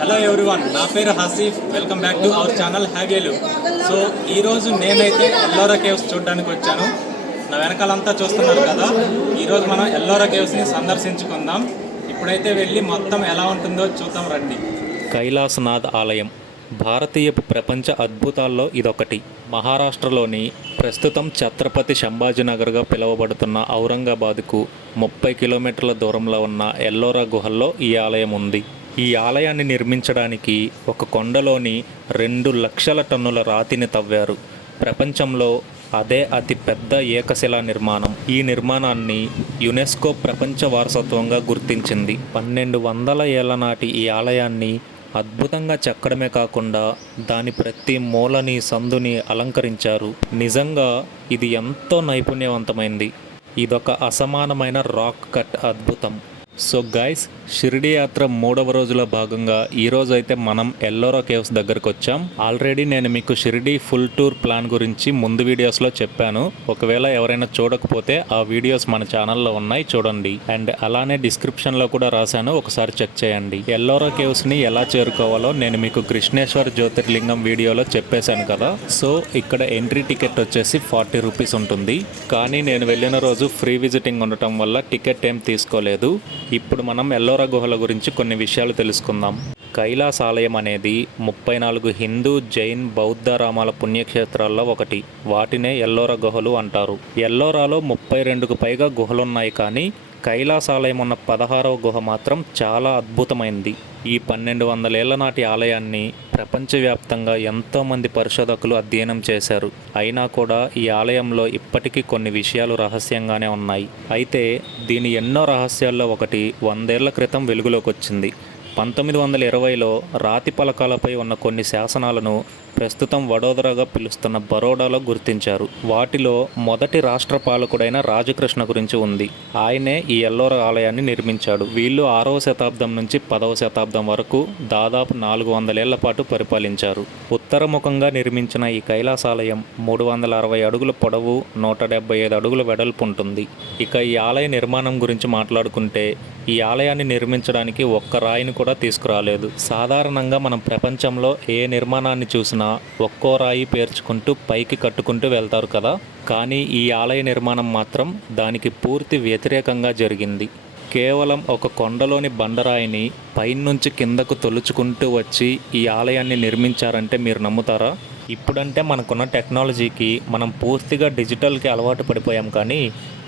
Hello everyone నా పేరు Haseef. Welcome back to our channel హ్యాగేలు so ఈరోజు నేనైతే ఎల్లోరా కేవ్స్ చూడడానికి వచ్చాను. నా వెనకాలంతా చూస్తున్నారు కదా. ఈరోజు మనం ఎల్లోరా కేవ్స్ని సందర్శించుకుందాం. ఇప్పుడైతే వెళ్ళి మొత్తం ఎలా ఉంటుందో చూద్దాం రండి. కైలాసనాథ్ ఆలయం. భారతీయపు ప్రపంచ అద్భుతాల్లో ఇదొకటి. మహారాష్ట్రలోని ప్రస్తుతం ఛత్రపతి సంభాజీనగర్గా పిలువబడుతున్న ఔరంగాబాద్కు ముప్పై కిలోమీటర్ల దూరంలో ఉన్న ఎల్లోరా గుహల్లో ఈ ఆలయం ఉంది. ఈ ఆలయాన్ని నిర్మించడానికి ఒక కొండలోని రెండు లక్షల టన్నుల రాతిని తవ్వారు. ప్రపంచంలో అదే అతి పెద్ద ఏకశిలా నిర్మాణం. ఈ నిర్మాణాన్ని యునెస్కో ప్రపంచ వారసత్వంగా గుర్తించింది. పన్నెండు వందల ఏళ్ళ నాటి ఈ ఆలయాన్ని అద్భుతంగా చెక్కడమే కాకుండా దాని ప్రతి మూలని సందుని అలంకరించారు. నిజంగా ఇది ఎంతో నైపుణ్యవంతమైంది. ఇదొక అసమానమైన రాక్ కట్ అద్భుతం. సో గైస్ షిరిడి యాత్ర మూడవ రోజుల భాగంగా ఈ రోజు అయితే మనం ఎల్లోరా కేవ్స్ దగ్గరకు వచ్చాం. ఆల్రెడీ నేను మీకు షిరిడి ఫుల్ టూర్ ప్లాన్ గురించి ముందు వీడియోస్లో చెప్పాను. ఒకవేళ ఎవరైనా చూడకపోతే ఆ వీడియోస్ మన ఛానల్లో ఉన్నాయి చూడండి. అండ్ అలానే డిస్క్రిప్షన్లో కూడా రాశాను ఒకసారి చెక్ చేయండి. ఎల్లోరా కేవ్స్ని ఎలా చేరుకోవాలో నేను మీకు కృష్ణేశ్వర్ జ్యోతిర్లింగం వీడియోలో చెప్పేశాను కదా. సో ఇక్కడ ఎంట్రీ టికెట్ వచ్చేసి ఫార్టీ రూపీస్ ఉంటుంది. కానీ నేను వెళ్ళిన రోజు ఫ్రీ విజిటింగ్ ఉండటం వల్ల టికెట్ ఏం తీసుకోలేదు. ఇప్పుడు మనం ఎల్లోరా గుహల గురించి కొన్ని విషయాలు తెలుసుకుందాం. కైలాస ఆలయం అనేది ముప్పై నాలుగు హిందూ జైన్ బౌద్ధ రామాల పుణ్యక్షేత్రాల్లో ఒకటి. వాటినే ఎల్లోరా గుహలు అంటారు. ఎల్లోరాలో ముప్పై రెండుకు పైగా గుహలున్నాయి కానీ కైలాసాలయం ఉన్న పదహారవ గుహ మాత్రం చాలా అద్భుతమైంది. ఈ పన్నెండు వందలేళ్ళ నాటి ఆలయాన్ని ప్రపంచవ్యాప్తంగా ఎంతోమంది పరిశోధకులు అధ్యయనం చేశారు. అయినా కూడా ఈ ఆలయంలో ఇప్పటికీ కొన్ని విషయాలు రహస్యంగానే ఉన్నాయి. అయితే దీని ఎన్నో రహస్యాల్లో ఒకటి వందేళ్ళ క్రితం వెలుగులోకి వచ్చింది పంతొమ్మిది వందల ఇరవైలో రాతి పలకాలపై ఉన్న కొన్ని శాసనాలను ప్రస్తుతం వడోదరగా పిలుస్తున్న బరోడాలో గుర్తించారు. వాటిలో మొదటి రాష్ట్ర పాలకుడైన రాజకృష్ణ గురించి ఉంది. ఆయనే ఈ ఎల్లోర ఆలయాన్ని నిర్మించాడు. వీళ్ళు ఆరవ శతాబ్దం నుంచి పదవ శతాబ్దం వరకు దాదాపు నాలుగు వందలేళ్ళ పాటు పరిపాలించారు. ఉత్తరముఖంగా నిర్మించిన ఈ కైలాసాలయం మూడు వందల అరవై అడుగుల పొడవు నూట డెబ్బై ఐదు అడుగుల వెడల్పు ఉంటుంది. ఇక ఈ ఆలయ నిర్మాణం గురించి మాట్లాడుకుంటే ఈ ఆలయాన్ని నిర్మించడానికి ఒక్క రాయిని కూడా కూడా తీసుకురాలేదు. సాధారణంగా మనం ప్రపంచంలో ఏ నిర్మాణాన్ని చూసినా ఒక్కో రాయి పేర్చుకుంటూ పైకి కట్టుకుంటూ వెళ్తారు కదా. కానీ ఈ ఆలయ నిర్మాణం మాత్రం దానికి పూర్తి వ్యతిరేకంగా జరిగింది. కేవలం ఒక కొండలోని బండరాయిని పైనుంచి కిందకు తొలుచుకుంటూ వచ్చి ఈ ఆలయాన్ని నిర్మించారంటే మీరు నమ్ముతారా? ఇప్పుడంటే మనకున్న టెక్నాలజీకి మనం పూర్తిగా డిజిటల్కి అలవాటు పడిపోయాం కానీ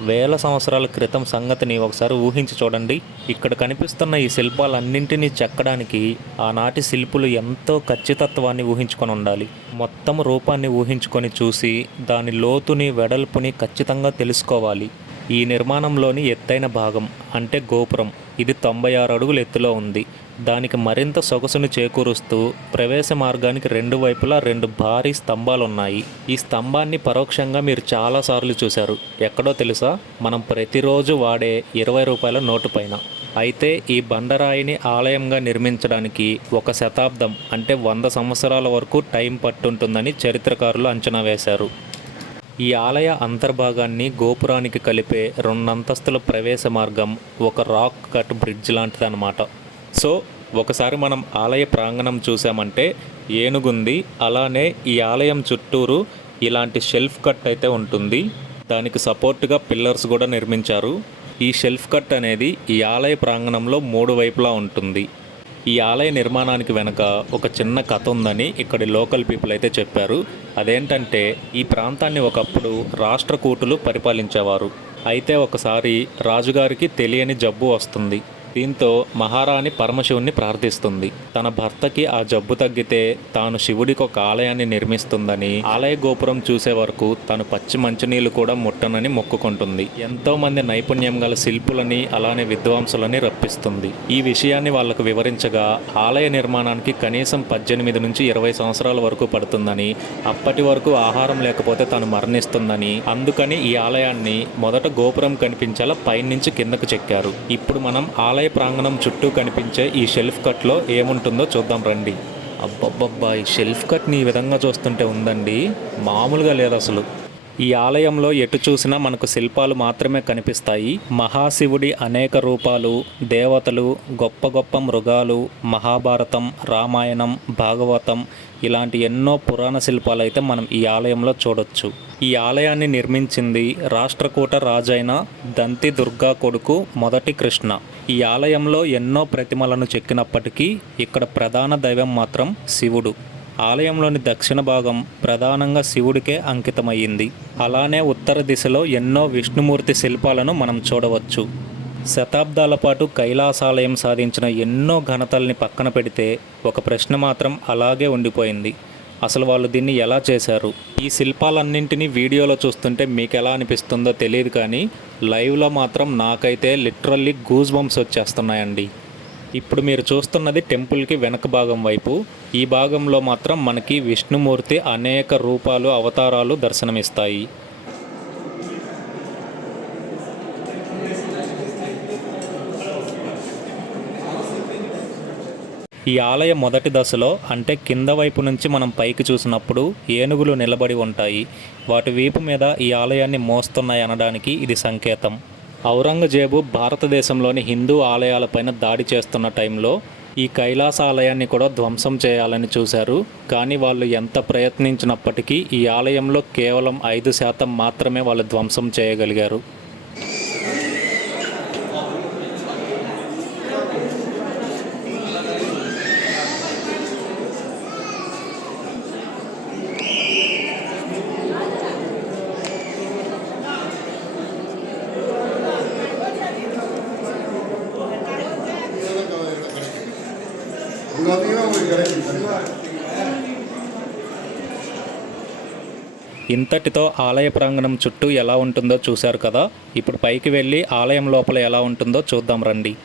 వేల సంవత్సరాల క్రితం సంగతిని ఒకసారి ఊహించి చూడండి. ఇక్కడ కనిపిస్తున్న ఈ శిల్పాలన్నింటినీ చెక్కడానికి ఆనాటి శిల్పులు ఎంతో ఖచ్చితత్వాన్ని ఊహించుకొని ఉండాలి. మొత్తం రూపాన్ని ఊహించుకొని చూసి దాని లోతుని వెడల్పుని ఖచ్చితంగా తెలుసుకోవాలి. ఈ నిర్మాణంలోని ఎత్తైన భాగం అంటే గోపురం ఇది తొంభై ఆరు అడుగుల ఎత్తులో ఉంది. దానికి మరింత సొగసును చేకూరుస్తూ ప్రవేశ మార్గానికి రెండు వైపులా రెండు భారీ స్తంభాలు ఉన్నాయి ఈ స్తంభాన్ని పరోక్షంగా మీరు చాలాసార్లు చూశారు. ఎక్కడో తెలుసా? మనం ప్రతిరోజు వాడే ఇరవై రూపాయల నోటు పైన. అయితే ఈ బండరాయిని ఆలయంగా నిర్మించడానికి ఒక శతాబ్దం అంటే వంద సంవత్సరాల వరకు టైం పట్టుంటుందని చరిత్రకారులు అంచనా వేశారు. ఈ ఆలయ అంతర్భాగాన్ని గోపురానికి కలిపే రెండంతస్తుల ప్రవేశ మార్గం ఒక రాక్ కట్ బ్రిడ్జ్ లాంటిదన్నమాట. సో ఒకసారి మనం ఆలయ ప్రాంగణం చూసామంటే ఏనుగుంది అలానే ఈ ఆలయం చుట్టూరు ఇలాంటి షెల్ఫ్ కట్ అయితే ఉంటుంది. దానికి సపోర్ట్గా పిల్లర్స్ కూడా నిర్మించారు. ఈ షెల్ఫ్ కట్ అనేది ఈ ఆలయ ప్రాంగణంలో మూడు వైపులా ఉంటుంది. ఈ ఆలయ నిర్మాణానికి వెనక ఒక చిన్న కథ ఉందని ఇక్కడి లోకల్ పీపుల్ అయితే చెప్పారు. అదేంటంటే ఈ ప్రాంతాన్ని ఒకప్పుడు రాష్ట్రకూటులు పరిపాలించేవారు. అయితే ఒకసారి రాజుగారికి తెలియని జబ్బు వస్తుంది. దీంతో మహారాణి పరమశివుణ్ణి ప్రార్థిస్తుంది. తన భర్తకి ఆ జబ్బు తగ్గితే తాను శివుడికి ఒక ఆలయాన్ని నిర్మిస్తుందని ఆలయ గోపురం చూసే వరకు తాను పచ్చి మంచినీళ్ళు కూడా ముట్టనని మొక్కుకుంటుంది. ఎంతో మంది నైపుణ్యం గల శిల్పులని అలానే విద్వాంసులని రప్పిస్తుంది. ఈ విషయాన్ని వాళ్ళకు వివరించగా ఆలయ నిర్మాణానికి కనీసం పద్దెనిమిది నుంచి ఇరవై సంవత్సరాల వరకు పడుతుందని అప్పటి వరకు ఆహారం లేకపోతే తాను మరణిస్తుందని అందుకని ఈ ఆలయాన్ని మొదట గోపురం కనిపించేలా పైనుంచి కిందకు చెక్కారు. ఇప్పుడు మనం ఆలయ ప్రాంగణం చుట్టూ కనిపించే ఈ షెల్ఫ్ కట్లో ఏముంటుందో చూద్దాం రండి. అబ్బబ్బబ్బా ఈ షెల్ఫ్ కట్ని ఈ విధంగా చూస్తుంటే ఉందండి. మామూలుగా లేదు అసలు. ఈ ఆలయంలో ఎటు చూసినా మనకు శిల్పాలు మాత్రమే కనిపిస్తాయి. మహాశివుడి అనేక రూపాలు దేవతలు గొప్ప గొప్ప మృగాలు మహాభారతం రామాయణం భాగవతం ఇలాంటి ఎన్నో పురాణ శిల్పాలు అయితే మనం ఈ ఆలయంలో చూడొచ్చు. ఈ ఆలయాన్ని నిర్మించింది రాష్ట్రకూట రాజైన దంతి దుర్గా కొడుకు మొదటి కృష్ణ. ఈ ఆలయంలో ఎన్నో ప్రతిమలను చెక్కినప్పటికీ ఇక్కడ ప్రధాన దైవం మాత్రం శివుడు. ఆలయంలోని దక్షిణ భాగం ప్రధానంగా శివుడికే అంకితమయ్యింది. అలానే ఉత్తర దిశలో ఎన్నో విష్ణుమూర్తి శిల్పాలను మనం చూడవచ్చు. శతాబ్దాల పాటు కైలాసాలయం సాధించిన ఎన్నో ఘనతల్ని పక్కన పెడితే ఒక ప్రశ్న మాత్రం అలాగే ఉండిపోయింది. అసలు వాళ్ళు దీన్ని ఎలా చేశారు? ఈ శిల్పాలన్నింటినీ వీడియోలో చూస్తుంటే మీకు ఎలా అనిపిస్తుందో తెలియదు కానీ లైవ్లో మాత్రం నాకైతే లిటరల్లీ గూజ్ బంప్స్ వచ్చేస్తున్నాయండి. ఇప్పుడు మీరు చూస్తున్నది టెంపుల్కి వెనక భాగం వైపు. ఈ భాగంలో మాత్రం మనకి విష్ణుమూర్తి అనేక రూపాలు అవతారాలు దర్శనమిస్తాయి. ఈ ఆలయ మొదటి దశలో అంటే కింద వైపు నుంచి మనం పైకి చూసినప్పుడు ఏనుగులు నిలబడి ఉంటాయి. వాటి వీపు మీద ఈ ఆలయాన్ని మోస్తున్నాయి అనడానికి ఇది సంకేతం. ఔరంగజేబు భారతదేశంలోని హిందూ ఆలయాలపైన దాడి చేస్తున్న టైంలో ఈ కైలాస ఆలయాన్ని కూడా ధ్వంసం చేయాలని చూశారు. కానీ వాళ్ళు ఎంత ప్రయత్నించినప్పటికీ ఈ ఆలయంలో కేవలం ఐదు శాతం మాత్రమే వాళ్ళు ధ్వంసం చేయగలిగారు. ఇంతటితో ఆలయ ప్రాంగణం చుట్టూ ఎలా ఉంటుందో చూశారు కదా? ఇప్పుడు పైకి వెళ్ళి ఆలయం లోపల ఎలా ఉంటుందో చూద్దాం రండి.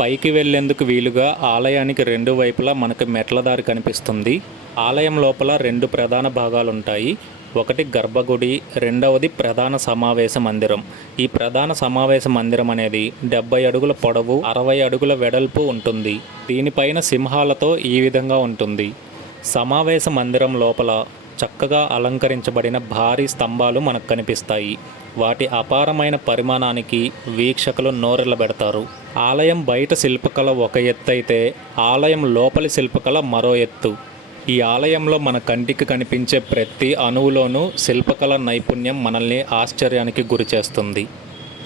పైకి వెళ్ళేందుకు వీలుగా ఆలయానికి రెండు వైపులా మనకు మెట్ల దారి కనిపిస్తుంది. ఆలయం లోపల రెండు ప్రధాన భాగాలుంటాయి. ఒకటి గర్భగుడి రెండవది ప్రధాన సమావేశ మందిరం. ఈ ప్రధాన సమావేశ మందిరం అనేది డెబ్బై అడుగుల పొడవు అరవై అడుగుల వెడల్పు ఉంటుంది. దీనిపైన సింహాలతో ఈ విధంగా ఉంటుంది. సమావేశ మందిరం లోపల చక్కగా అలంకరించబడిన భారీ స్తంభాలు మనకు కనిపిస్తాయి. వాటి అపారమైన పరిమాణానికి వీక్షకులు నోరెళ్ళబెడతారు ఆలయం బయట శిల్పకళ ఒక ఎత్తు అయితే ఆలయం లోపలి శిల్పకళ మరో ఎత్తు. ఈ ఆలయంలో మన కంటికి కనిపించే ప్రతి అణువులోనూ శిల్పకళ నైపుణ్యం మనల్ని ఆశ్చర్యానికి గురిచేస్తుంది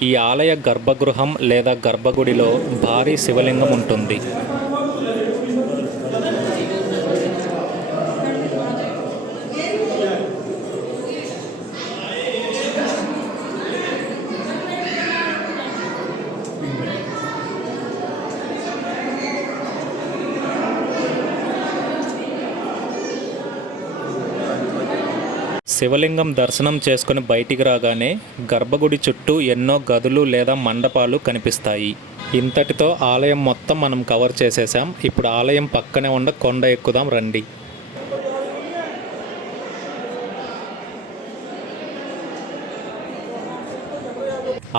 ఈ ఆలయ గర్భగృహం లేదా గర్భగుడిలో భారీ శివలింగం ఉంటుంది. శివలింగం దర్శనం చేసుకుని బయటికి రాగానే గర్భగుడి చుట్టూ ఎన్నో గదులు లేదా మండపాలు కనిపిస్తాయి. ఇంతటితో ఆలయం మొత్తం మనం కవర్ చేసేసాం ఇప్పుడు ఆలయం పక్కనే ఉన్న కొండ ఎక్కుదాం రండి.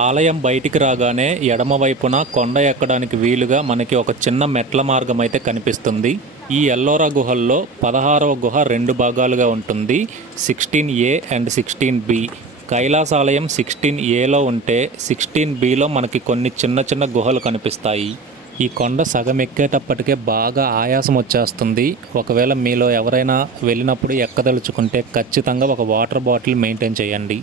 ఆలయం బయటికి రాగానే ఎడమ వైపున కొండ ఎక్కడానికి వీలుగా మనకి ఒక చిన్న మెట్ల మార్గం అయితే కనిపిస్తుంది. ఈ ఎల్లోరా గుహల్లో పదహారవ గుహ రెండు భాగాలుగా ఉంటుంది. Sixteen A and sixteen B. కైలాసాలయం sixteen ఏలో ఉంటే సిక్స్టీన్ బిలో మనకి కొన్ని చిన్న చిన్న గుహలు కనిపిస్తాయి. ఈ కొండ సగం ఎక్కేటప్పటికే బాగా ఆయాసం వచ్చేస్తుంది. ఒకవేళ మీలో ఎవరైనా వెళ్ళినప్పుడు ఎక్కదలుచుకుంటే ఖచ్చితంగా ఒక వాటర్ బాటిల్ మెయింటైన్ చేయండి.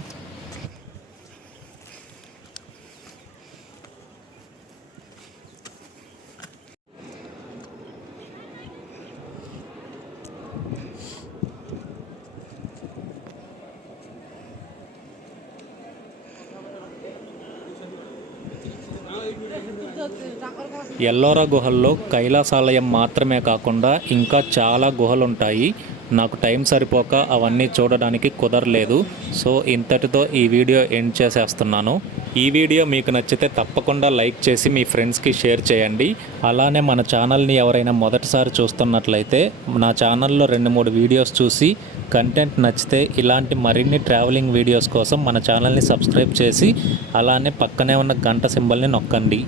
ఎల్లోరా గుహల్లో కైలాసాలయం మాత్రమే కాకుండా ఇంకా చాలా గుహలు ఉంటాయి నాకు టైం సరిపోక అవన్నీ చూడడానికి కుదరలేదు. సో ఇంతటితో ఈ వీడియో ఎండ్ చేసేస్తున్నాను. ఈ వీడియో మీకు నచ్చితే తప్పకుండా లైక్ చేసి మీ ఫ్రెండ్స్కి షేర్ చేయండి. అలానే మన ఛానల్ని ఎవరైనా మొదటిసారి చూస్తున్నట్లయితే నా ఛానల్లో రెండు మూడు వీడియోస్ చూసి కంటెంట్ నచ్చితే ఇలాంటి మరిన్ని ట్రావెలింగ్ వీడియోస్ కోసం మన ఛానల్ని సబ్స్క్రైబ్ చేసి అలానే పక్కనే ఉన్న గంట సింబల్ని నొక్కండి.